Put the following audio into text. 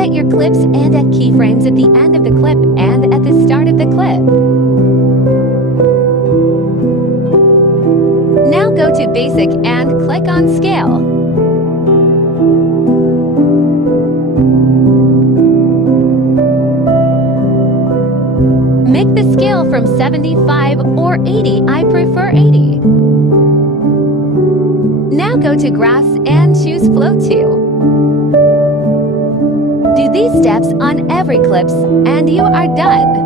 Forget your clips and add keyframes at the end of the clip and at the start of the clip. Now go to Basic and click on Scale. Make the scale from 75 or 80. I prefer 80. Now go to Grass and choose Flow 2. Do these steps on every clips and you are done.